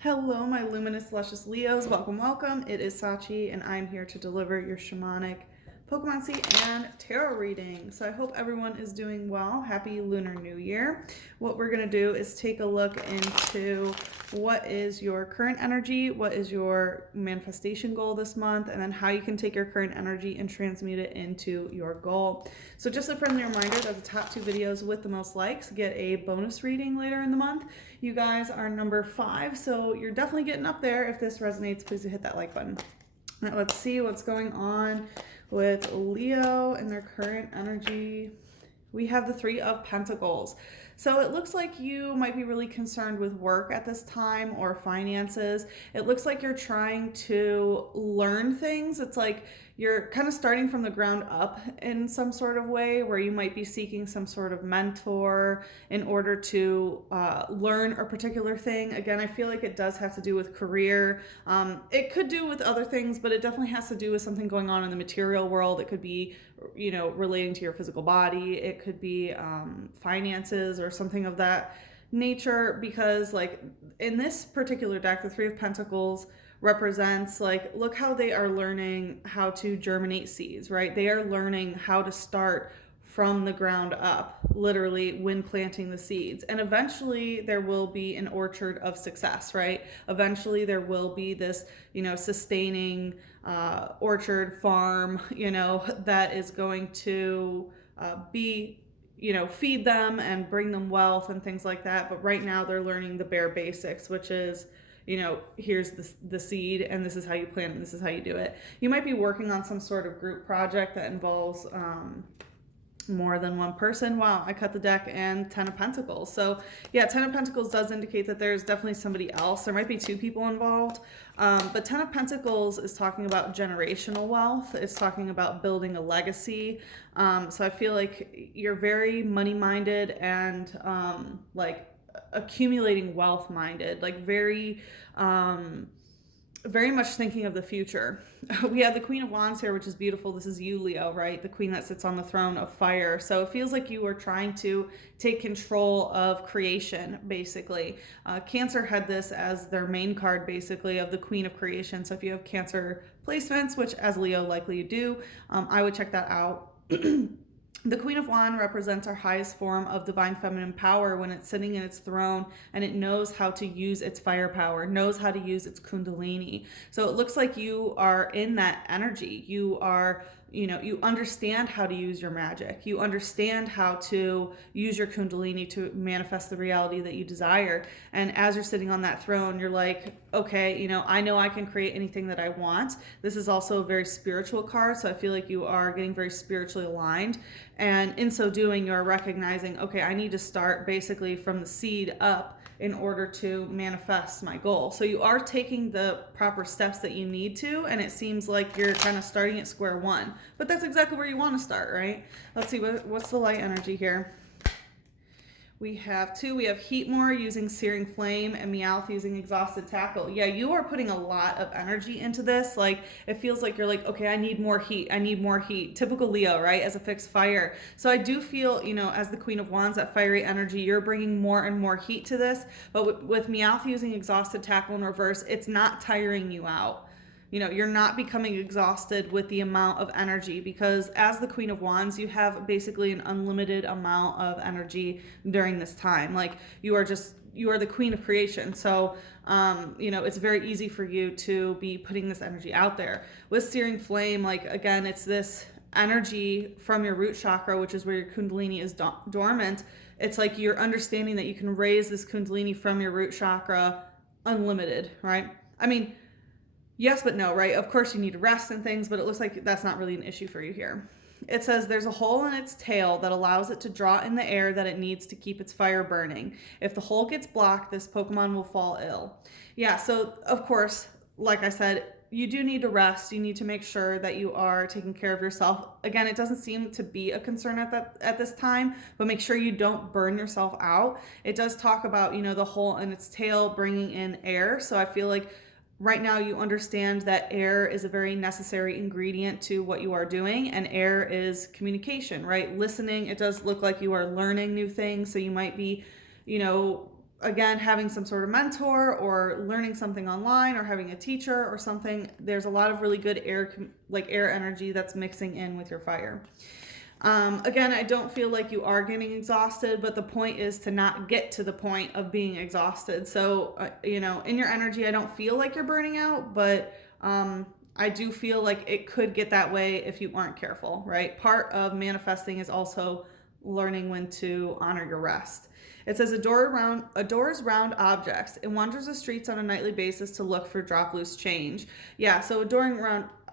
Hello, my luminous, luscious Leos. Welcome, welcome. It is Sachi, and I'm here to deliver your shamanic, Pokémoncy, and tarot reading. So I hope everyone is doing well. Happy Lunar New Year. What we're going to do is take a look into what is your current energy, what is your manifestation goal this month, and then how you can take your current energy and transmute it into your goal. So just a friendly reminder that the top 2 videos with the most likes get a bonus reading later in the month. You guys are number 5, so you're definitely getting up there. If this resonates, please hit that like button. All right, let's see what's going on with Leo and their current energy. We have the 3 of Pentacles. So it looks like you might be really concerned with work at this time or finances. It looks like you're trying to learn things. It's like you're kind of starting from the ground up in some sort of way, where you might be seeking some sort of mentor in order to learn a particular thing. Again, I feel like it does have to do with career. It could do with other things, but it definitely has to do with something going on in the material world. It could be, relating to your physical body. It could be finances or something of that nature, because like in this particular deck, the 3 of Pentacles represents, like, look how they are learning how to germinate seeds, right? They are learning how to start from the ground up, literally, when planting the seeds. And eventually there will be an orchard of success, right? Eventually there will be this, sustaining orchard farm, that is going to be, feed them and bring them wealth and things like that. But right now they're learning the bare basics, which is, here's the seed, and this is how you plant it, and this is how you do it. You might be working on some sort of group project that involves more than one person. Wow, I cut the deck and 10 of Pentacles. So yeah, 10 of Pentacles does indicate that there's definitely somebody else. There might be 2 people involved. But 10 of Pentacles is talking about generational wealth. It's talking about building a legacy. So I feel like you're very money-minded and like accumulating wealth minded, like very much thinking of the future. We have the Queen of Wands here, which is beautiful. This is you, Leo, right? The queen that sits on the throne of fire. So it feels like you are trying to take control of creation, basically. Cancer had this as their main card, basically, of the Queen of Creation. So if you have Cancer placements, which as Leo likely you do, I would check that out. The Queen of Wands represents our highest form of divine feminine power when it's sitting in its throne and it knows how to use its firepower, knows how to use its kundalini. So it looks like you are in that energy. You are, you understand how to use your magic. You understand how to use your kundalini to manifest the reality that you desire. And as you're sitting on that throne, you're like, okay, I know I can create anything that I want. This is also a very spiritual card, so I feel like you are getting very spiritually aligned. And in so doing, you're recognizing, okay, I need to start basically from the seed up in order to manifest my goal. So you are taking the proper steps that you need to, and it seems like you're kind of starting at square one. But that's exactly where you want to start, right? Let's see, what's the light energy here? We have 2. We have Heatmore using Searing Flame and Meowth using Exhausted Tackle. Yeah, you are putting a lot of energy into this. Like, it feels like you're like, okay, I need more heat. I need more heat. Typical Leo, right? As a fixed fire. So I do feel, as the Queen of Wands, that fiery energy, you're bringing more and more heat to this. But with Meowth using Exhausted Tackle in reverse, it's not tiring you out. You're not becoming exhausted with the amount of energy, because as the Queen of Wands, you have basically an unlimited amount of energy during this time. Like, you are the queen of creation. So, it's very easy for you to be putting this energy out there. With Searing Flame, like, again, it's this energy from your root chakra, which is where your kundalini is dormant. It's like you're understanding that you can raise this kundalini from your root chakra unlimited, right? I mean, yes, but no, right? Of course you need rest and things, but it looks like that's not really an issue for you here. It says there's a hole in its tail that allows it to draw in the air that it needs to keep its fire burning. If the hole gets blocked, this Pokemon will fall ill. Yeah, so of course, like I said, you do need to rest. You need to make sure that you are taking care of yourself. Again, it doesn't seem to be a concern at this time, but make sure you don't burn yourself out. It does talk about, the hole in its tail bringing in air. So I feel like right now you understand that air is a very necessary ingredient to what you are doing, and air is communication, right? Listening. It does look like you are learning new things, so you might be, again, having some sort of mentor or learning something online or having a teacher or something. There's a lot of really good air energy that's mixing in with your fire. Again, I don't feel like you are getting exhausted, but the point is to not get to the point of being exhausted. So, in your energy, I don't feel like you're burning out, but I do feel like it could get that way if you aren't careful, right? Part of manifesting is also learning when to honor your rest. It says adores round objects. It wanders the streets on a nightly basis to look for drop loose change. Yeah, so adoring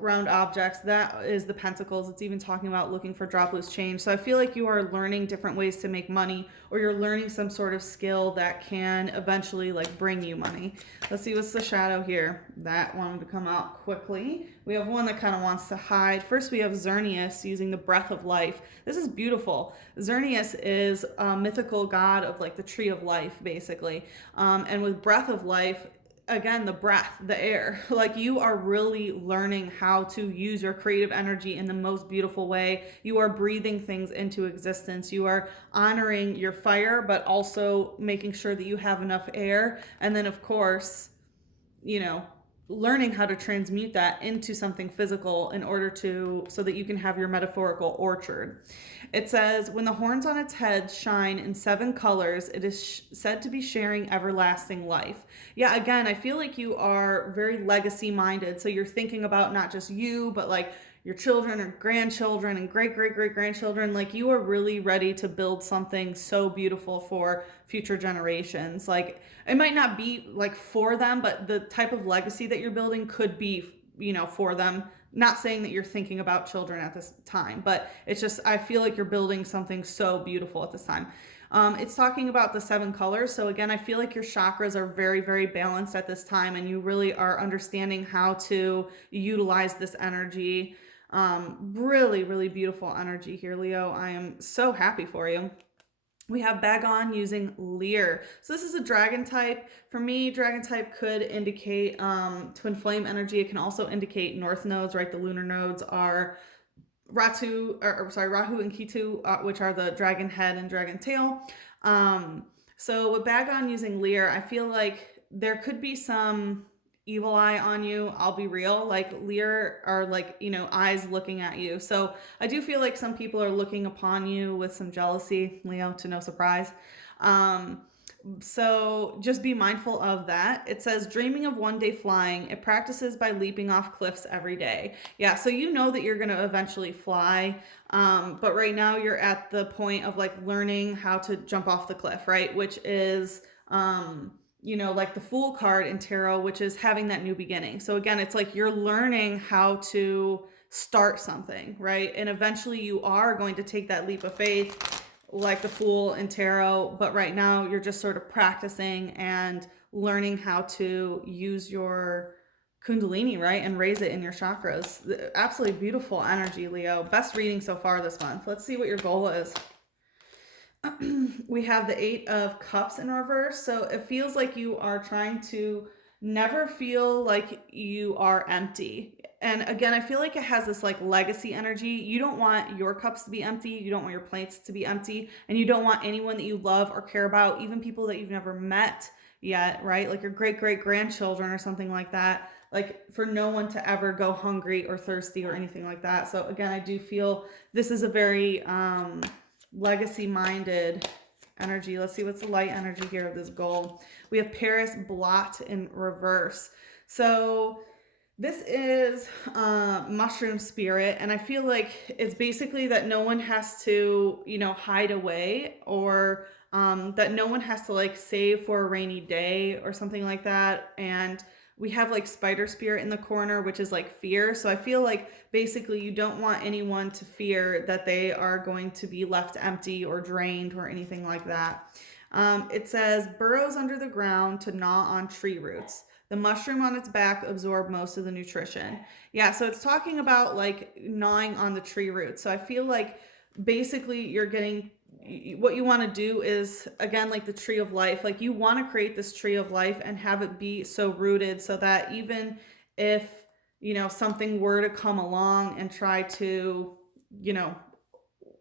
round objects, that is the pentacles. It's even talking about looking for drop loose change. So I feel like you are learning different ways to make money, or you're learning some sort of skill that can eventually like bring you money. Let's see what's the shadow here. That wanted to come out quickly. We have one that kind of wants to hide. First we have Xerneas using the breath of life. This is beautiful. Xerneas is a mythical god of like the tree of life, basically. And with breath of life, again, the breath, the air, like you are really learning how to use your creative energy in the most beautiful way. You are breathing things into existence. You are honoring your fire, but also making sure that you have enough air. And then, of course, you know, learning how to transmute that into something physical in order to, so that you can have your metaphorical orchard. It says, when the horns on its head shine in 7 colors, it is said to be sharing everlasting life. Yeah, again, I feel like you are very legacy minded. So you're thinking about not just you, but like your children or grandchildren and great great great grandchildren. Like you are really ready to build something so beautiful for future generations. Like it might not be like for them, but the type of legacy that you're building could be, for them. Not saying that you're thinking about children at this time, but it's just, I feel like you're building something so beautiful at this time. It's talking about the 7 colors. So again, I feel like your chakras are very, very balanced at this time, and you really are understanding how to utilize this energy. Really, really beautiful energy here, Leo. I am so happy for you. We have Bagon using Leer. So this is a dragon type. For me, dragon type could indicate twin flame energy. It can also indicate north nodes, right? The lunar nodes are Rahu and Ketu, which are the dragon head and dragon tail. So with Bagon using Leer, I feel like there could be some evil eye on you. I'll be real. Like Leer are like, eyes looking at you. So I do feel like some people are looking upon you with some jealousy, Leo, to no surprise. So just be mindful of that. It says, dreaming of one day flying, it practices by leaping off cliffs every day. Yeah, so you know that you're going to eventually fly. But right now you're at the point of like learning how to jump off the cliff, right? Which is, like the Fool card in tarot, which is having that new beginning. So again, it's like you're learning how to start something, right? And eventually you are going to take that leap of faith like the Fool in tarot, but right now you're just sort of practicing and learning how to use your kundalini, right? And raise it in your chakras. Absolutely beautiful energy, Leo. Best reading so far this month. Let's see what your goal is. We have the 8 of Cups in reverse. So it feels like you are trying to never feel like you are empty. And again, I feel like it has this like legacy energy. You don't want your cups to be empty. You don't want your plates to be empty. And you don't want anyone that you love or care about, even people that you've never met yet, right? Like your great great grandchildren or something like that. Like for no one to ever go hungry or thirsty or anything like that. So again, I do feel this is a very legacy minded energy. Let's see what's the light energy here of this goal. We have Paris Blot in reverse. So this is mushroom spirit, and I feel like it's basically that no one has to, hide away, or that no one has to like save for a rainy day or something like that. And we have like spider spirit in the corner, which is like fear. So I feel like basically you don't want anyone to fear that they are going to be left empty or drained or anything like that. It says burrows under the ground to gnaw on tree roots. The mushroom on its back absorbed most of the nutrition. Yeah, so it's talking about like gnawing on the tree roots. So I feel like basically you're getting, what you want to do is, again, like the tree of life, like you want to create this tree of life and have it be so rooted so that even if, something were to come along and try to,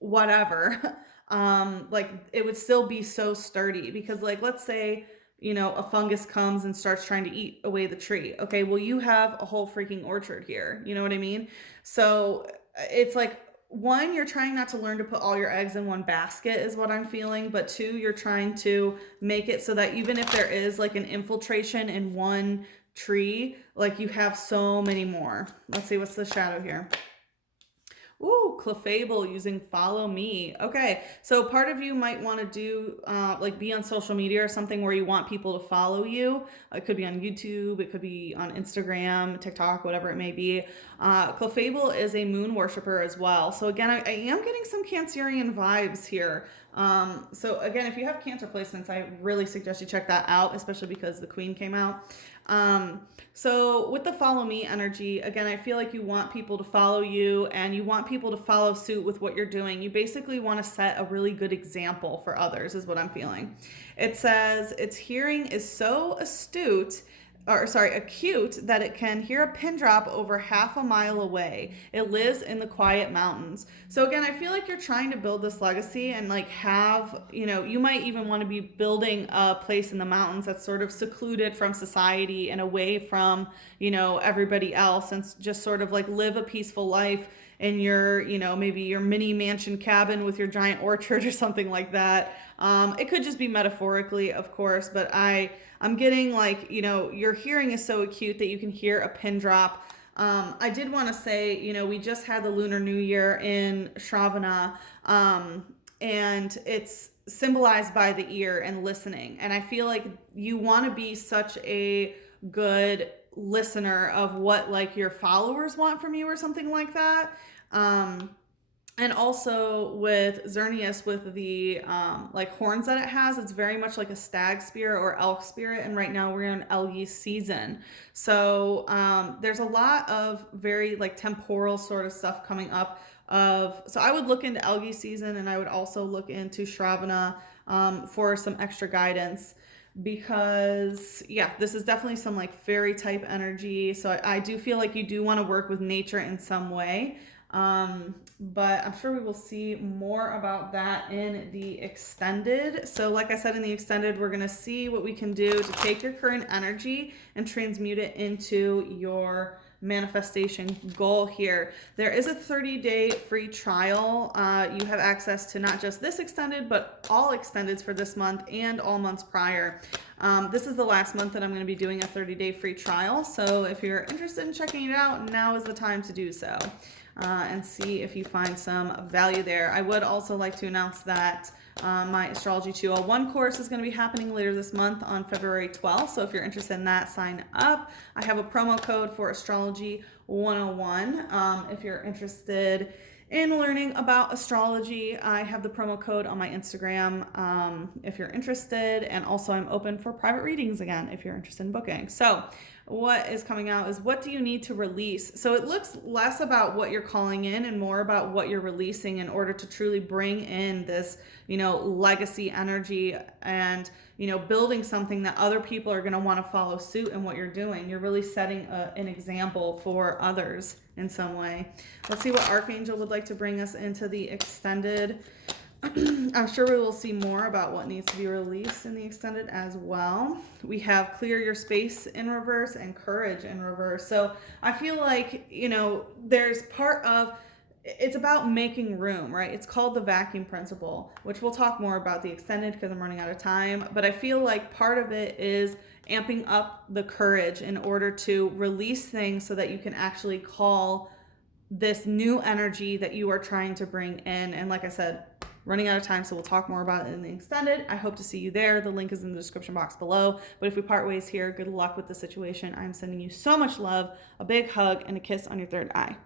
whatever, like it would still be so sturdy because like let's say a fungus comes and starts trying to eat away the tree. Okay, well you have a whole freaking orchard here. You know what I mean? So it's like one, you're trying not to learn to put all your eggs in one basket is what I'm feeling, but two, you're trying to make it so that even if there is like an infiltration in one tree, like you have so many more. Let's see what's the shadow here. Ooh, Clefable using follow me. Okay, so part of you might want to do like be on social media or something where you want people to follow you. It could be on YouTube, it could be on Instagram, TikTok, whatever it may be. Clefable is a moon worshiper as well. So again, I am getting some Cancerian vibes here. So again, if you have Cancer placements, I really suggest you check that out, especially because the Queen came out. So with the follow me energy, again, I feel like you want people to follow you and you want people to follow suit with what you're doing. You basically want to set a really good example for others is what I'm feeling. It says its hearing is so acute that it can hear a pin drop over half a mile away. It lives in the quiet mountains. So again, I feel like you're trying to build this legacy and like have, you might even want to be building a place in the mountains that's sort of secluded from society and away from, everybody else, and just sort of like live a peaceful life in your, maybe your mini mansion cabin with your giant orchard or something like that. It could just be metaphorically, of course, but I'm getting like, your hearing is so acute that you can hear a pin drop. I did want to say, we just had the Lunar New Year in Shravana, and it's symbolized by the ear and listening. And I feel like you want to be such a good listener of what like your followers want from you or something like that. And also with Xerneas, with the like horns that it has, it's very much like a stag spirit or elk spirit. And right now we're in Elgi season. So there's a lot of very like temporal sort of stuff coming up. So I would look into Elgi season, and I would also look into Shravana for some extra guidance, because this is definitely some like fairy type energy. So I do feel like you do want to work with nature in some way. But I'm sure we will see more about that in the extended. So like I said, in the extended, we're going to see what we can do to take your current energy and transmute it into your manifestation goal here. There is a 30-day free trial. You have access to not just this extended, but all extendeds for this month and all months prior. This is the last month that I'm going to be doing a 30-day free trial. So if you're interested in checking it out, now is the time to do so. And see if you find some value there. I would also like to announce that my Astrology 201 course is going to be happening later this month on February 12th. So if you're interested in that, sign up. I have a promo code for Astrology 101. If you're interested in learning about astrology, I have the promo code on my Instagram if you're interested. And also I'm open for private readings again if you're interested in booking. So what is coming out is, what do you need to release? So it looks less about what you're calling in and more about what you're releasing in order to truly bring in this, legacy energy and, building something that other people are going to want to follow suit in what you're doing. You're really setting an example for others in some way. Let's see what Archangel would like to bring us into the extended. I'm sure we will see more about what needs to be released in the extended as well. We have clear your space in reverse and courage in reverse. So I feel like, there's part of, it's about making room, right? It's called the vacuum principle, which we'll talk more about the extended because I'm running out of time. But I feel like part of it is amping up the courage in order to release things so that you can actually call this new energy that you are trying to bring in. And like I said, running out of time, so we'll talk more about it in the extended. I hope to see you there. The link is in the description box below. But if we part ways here, good luck with the situation. I'm sending you so much love, a big hug, and a kiss on your third eye.